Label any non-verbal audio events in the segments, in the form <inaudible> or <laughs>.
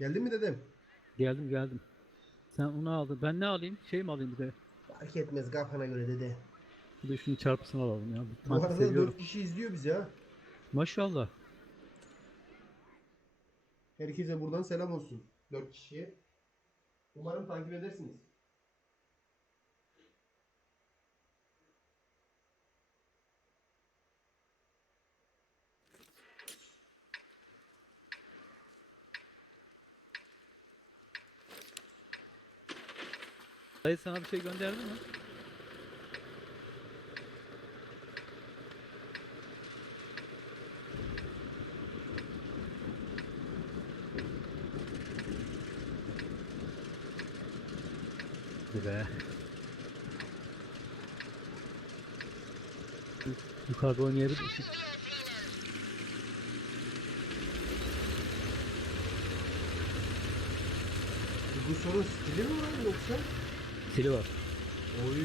Geldin mi dedem? Geldim geldim. Sen onu aldın. Ben ne alayım? Şey mi alayım bir de? Fark etmez kafana göre dede. Bir de şunu çarpısını alalım ya. Bu Bu arada seviyorum. 4 kişi izliyor bizi ha. Maşallah. Herkese buradan selam olsun. 4 kişiye. Umarım takip edersiniz. Dayı sana bir şey gönderdi mi? Be. Yukarıda oynayabilir misin? Bu sorun stili mi var yoksa? Sili var. Oy.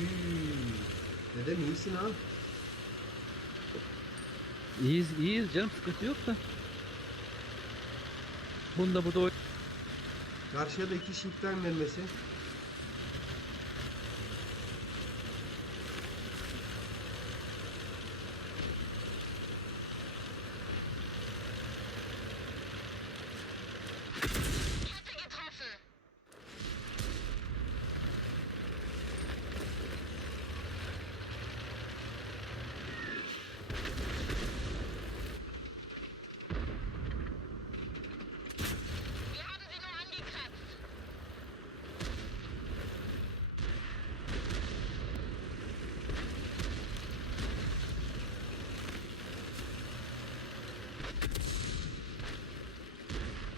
Dedem iyisin ha. İyiyiz, iyiyiz canım sıkıntı yok da. Bunda burada Karşıya da iki shift'ten vermesi.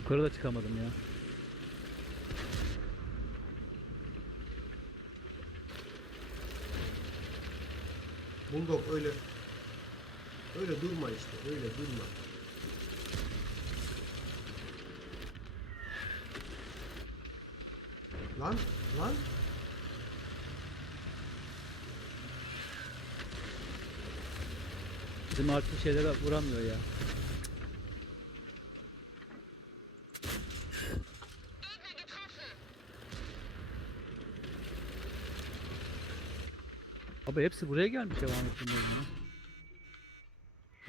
Yukarı da çıkamadım ya. Bulldog öyle. Öyle durma işte. Öyle durma. Lan lan. Bizim artık şeylere vuramıyor ya. Abi hepsi buraya gelmiş bunların ya.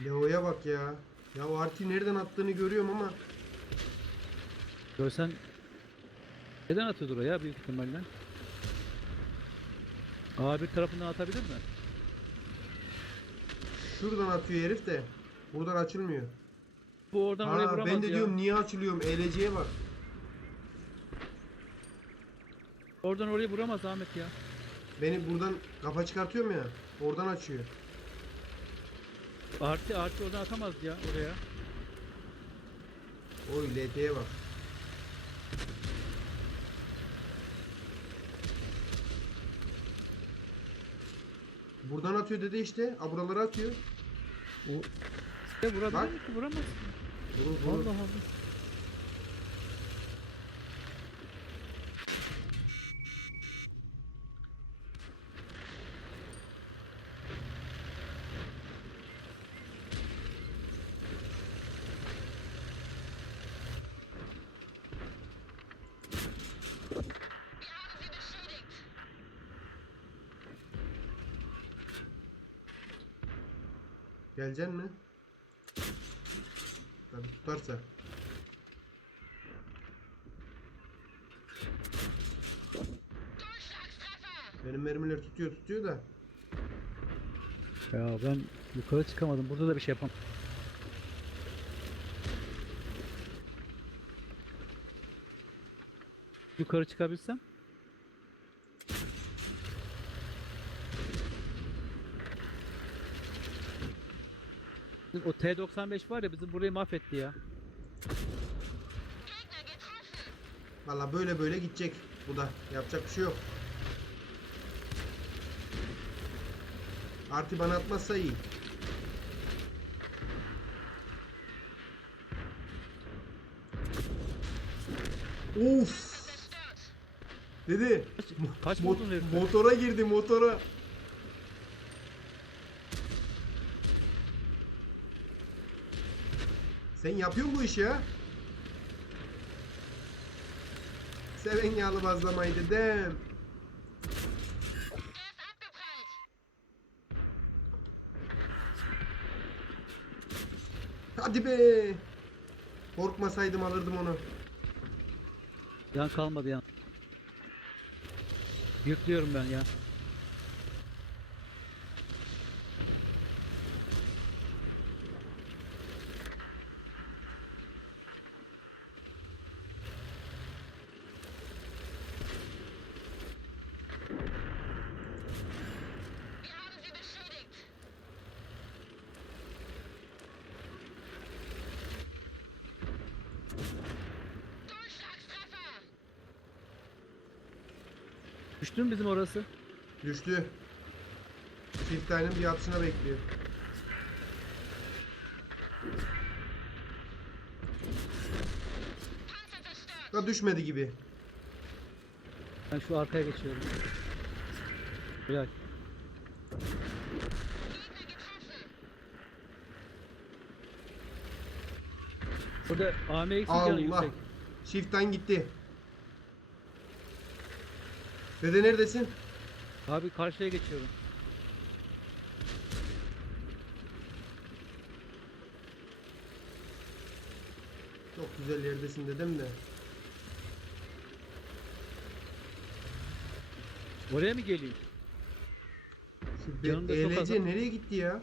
Leo'ya bak ya. Ya Arti nereden attığını görüyorum ama Görsen neden atıyordur o ya büyük ihtimalle? A1 tarafından atabilir mi? şuradan atıyor herif de. Buradan açılmıyor. Bu oradan oraya Aa, vuramaz ben de ya. diyorum niye açılıyorum? ELC'ye bak. Oradan oraya vuramaz Ahmet ya. Beni buradan kafa çıkartıyorum ya. Oradan açıyor. Artı artı oradan atamaz ya oraya. Oy LT'ye bak. Buradan atıyor dedi işte. A buraları atıyor. O ya vurabilir Bak. ki vuramaz. Vurur vurur. Allah Allah. Geleceksin mi? Tabii tutarsa. Benim mermiler tutuyor tutuyor da. Ya ben yukarı çıkamadım. Burada da bir şey yapam. Yukarı çıkabilsem. O T95 var ya bizi burayı mahvetti ya. Valla böyle böyle gidecek. Bu da. Yapacak bir şey yok. Arti bana atmazsa iyi. Of. Dedi. Kaç Mo- buldun herif? motora girdi motora. Sen yapıyorsun bu işi ya. Seven yağlı bazlamayı abgeprallt. Hadi be. Korkmasaydım alırdım onu. Yan kalmadı yan. Yüklüyorum ben ya. Düştü mü bizim orası? Düştü. Çift tanenin bir atışına bekliyor. Da düşmedi gibi. Ben şu arkaya geçiyorum. Bilal. Burada canı Allah. yüksek. Shift'ten gitti. Dede neredesin? Abi karşıya geçiyorum. Çok güzel yerdesin dedim de. Oraya mı geleyim? Şu be- Yanında çok ELC adam. nereye gitti ya?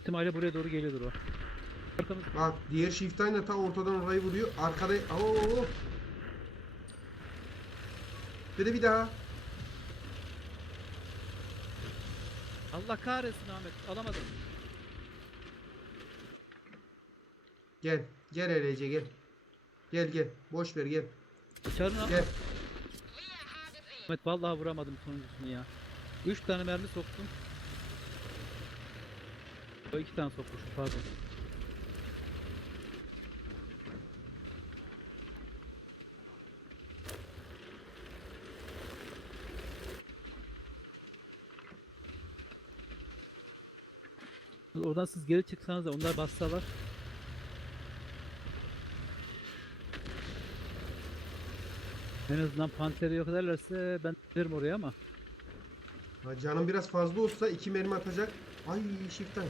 İhtimalle buraya doğru geliyordur o. Arkamız Bak diğer Shift'ten de ta ortadan orayı vuruyor. Arkada... Oo. Dede bir daha. Allah kahretsin Ahmet. Alamadım. Gel. Gel ELC gel. Gel gel. Boş ver gel. Al. Gel. Ahmet vallahi vuramadım sonuncusunu ya. 3 tane mermi soktum. O 2 tane sokmuşum pardon. Oradan siz geri çıksanız da onlar bassalar. En azından Panter'i yok ederlerse ben giderim oraya ama. Ha, canım biraz fazla olsa iki mermi atacak. Ay Shift'ten.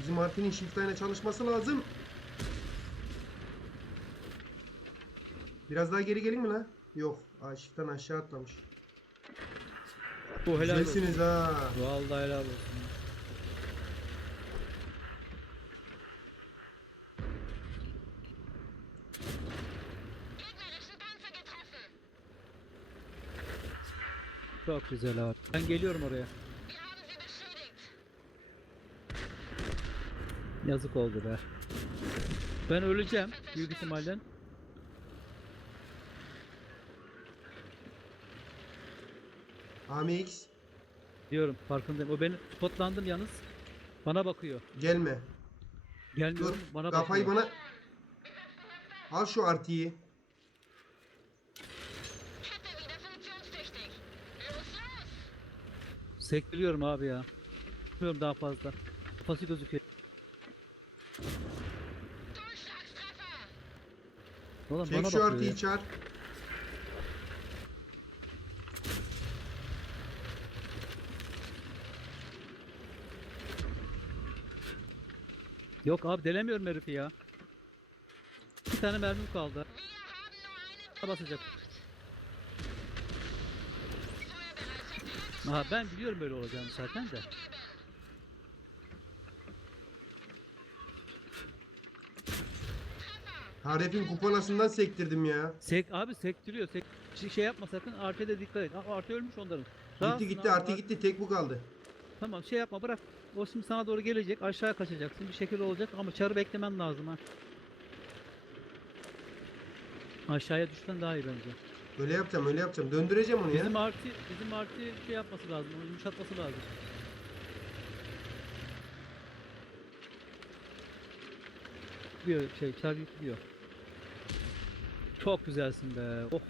Bizim Martin'in Shift'ten çalışması lazım. Biraz daha geri gelin mi lan? Yok. Aa, Shift'ten aşağı atlamış. Bu helal olsun. Güzelsiniz ha. Vallahi helal olsun. Çok güzel abi. Ben geliyorum oraya. Yazık oldu be. Ben öleceğim büyük ihtimalle. AMX Diyorum farkındayım. O beni spotlandım yalnız. Bana bakıyor. gelme. Dur. Gelmiyorum bana Kafayı bakıyor. bana... Al şu artıyı. Sektiriyorum abi ya. Bilmiyorum daha fazla. Kafası gözüküyor. Oğlum Çek bana şu bakıyor artıyı ya. çağır. Yok abi delemiyorum herifi ya. Bir tane mermim kaldı. Basacak. Aha ben biliyorum böyle olacağını zaten de. Haref'in kuponasından sektirdim ya. Sek abi sektiriyor. Sek şey- şey yapma sakın. Da dikkat et. Aa, artı ölmüş onların. Rahatsın Gitti gitti abi, artı ar- gitti tek bu kaldı. Tamam şey yapma bırak. O şimdi sana doğru gelecek. Aşağı kaçacaksın. Bir şekilde olacak ama çarı beklemen lazım ha. Aşağıya düşsen daha iyi bence. Öyle yapacağım öyle yapacağım. Döndüreceğim onu ya. Bizim artı bizim artı şey yapması lazım. Onu yumuşatması lazım. Diyor şey çar yüklüyor. Çok güzelsin be. Oh.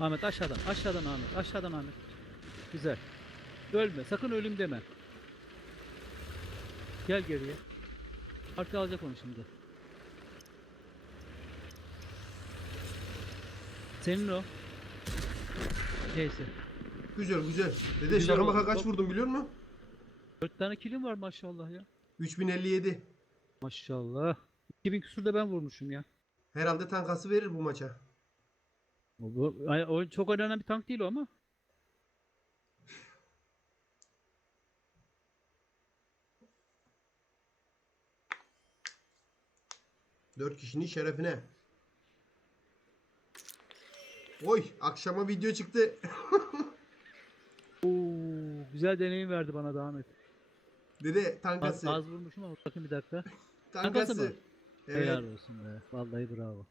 Ahmet aşağıdan. Aşağıdan Ahmet. Aşağıdan Ahmet. Güzel. Ölme. Sakın ölüm deme. Gel geriye. Artı alacak onu şimdi. Senin o. Neyse. Güzel güzel. Dede Güzel şaka oldu. maka kaç Çok- vurdun biliyor musun? 4 tane kilim var maşallah ya. 3057. Maşallah. 2000 küsur da ben vurmuşum ya. Herhalde tankası verir bu maça. O, bu- ay- o çok oynanan bir tank değil o ama. Dört kişinin şerefine. Oy akşama video çıktı. <laughs> Oo, güzel deneyim verdi bana da Ahmet. Dede Az, tankası. az vurmuşum ama bakın bir dakika. tankası. tankası mı? Evet. Helal olsun be. Vallahi bravo.